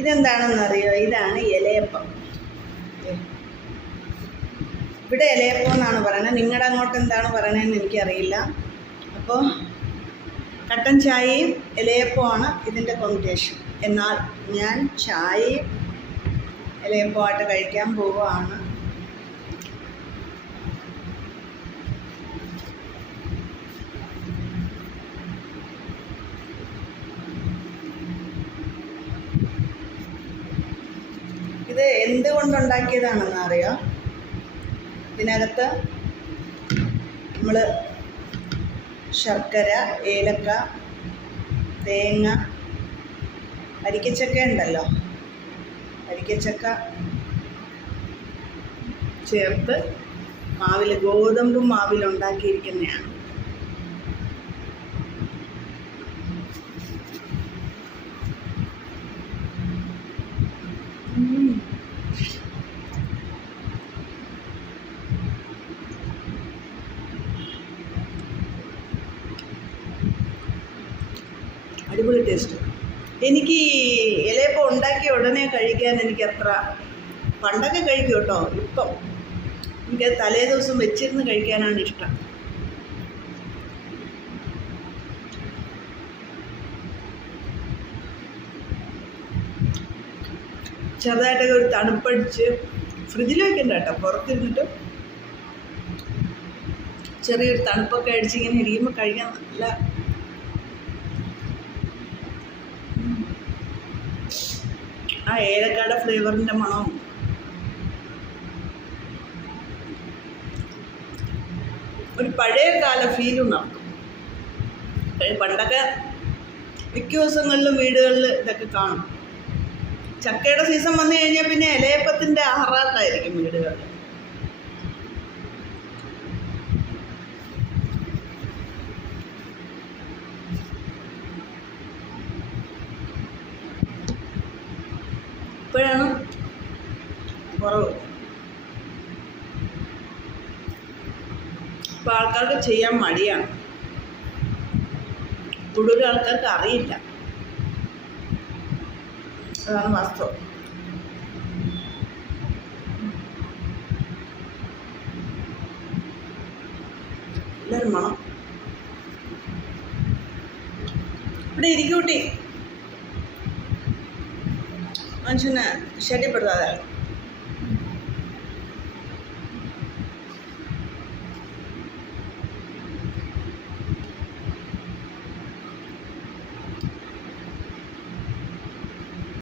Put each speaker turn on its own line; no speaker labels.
ഇതെന്താണെന്നറിയോ ഇതാണ് ഇലയപ്പം ഇവിടെ ഇലയപ്പം എന്നാണ് പറയുന്നത് നിങ്ങളുടെ അങ്ങോട്ട് എന്താണ് പറയണതെന്ന് എനിക്കറിയില്ല. അപ്പോൾ കട്ടൻ ചായയും ഇലയപ്പമാണ് ഇതിന്റെ കോമ്പിനേഷൻ എന്നാൽ ഞാൻ ചായയും ഇലയപ്പമായിട്ട് കഴിക്കാൻ പോവുകയാണ്. ഇത് എന്തുകൊണ്ടുണ്ടാക്കിയതാണെന്ന് അറിയാം ഇതിനകത്ത് നമ്മൾ ശർക്കര ഏലക്ക തേങ്ങ അരിക്കച്ചക്ക ഉണ്ടല്ലോ. അരിക്കച്ചക്ക ചേർത്ത് മാവിൽ ഗോതമ്പും മാവിൽ അടിപൊളി ടേസ്റ്റ് എനിക്ക് ഇലയപ്പം ഉണ്ടാക്കിയ ഉടനെ കഴിക്കാൻ എനിക്ക് അത്ര പണ്ടൊക്കെ കഴിക്കും കേട്ടോ ഇപ്പം. എനിക്ക് തലേ ദിവസം വെച്ചിരുന്ന് കഴിക്കാനാണ് ഇഷ്ടം. ചെറുതായിട്ടൊക്കെ ഒരു തണുപ്പടിച്ച് ഫ്രിഡ്ജിൽ വെക്കണ്ട കേട്ടോ പുറത്തിരുന്നിട്ട്. ചെറിയൊരു തണുപ്പൊക്കെ അടിച്ച് ഇങ്ങനെ ഇരിക്കുമ്പോൾ കഴിക്കാൻ നല്ല ആ ഏലക്കാട ഫ്ലേവറിന്റെ മണവും. ഒരു പഴയ കാല ഫീലും നടക്കും. പണ്ടൊക്കെ മിക്ക ദിവസങ്ങളിലും വീടുകളിൽ ഇതൊക്കെ കാണും. ചക്കയുടെ സീസൺ വന്നു കഴിഞ്ഞാൽ പിന്നെ ഇലയപ്പത്തിന്റെ ആറാട്ടായിരിക്കും വീടുകളിൽ ഇപ്പോഴാണ്? കുറവ്. ഇപ്പം ആൾക്കാർക്ക് ചെയ്യാൻ മടിയാണ്. കൂടുതൽ ആൾക്കാർക്ക് അറിയില്ല. അതാണ് വാസ്തവം എല്ലാവരും മണം. ഇവിടെ ഇരിക്കൂട്ടി മനുഷ്യനെ ശല്യപ്പെടുത്താതെ.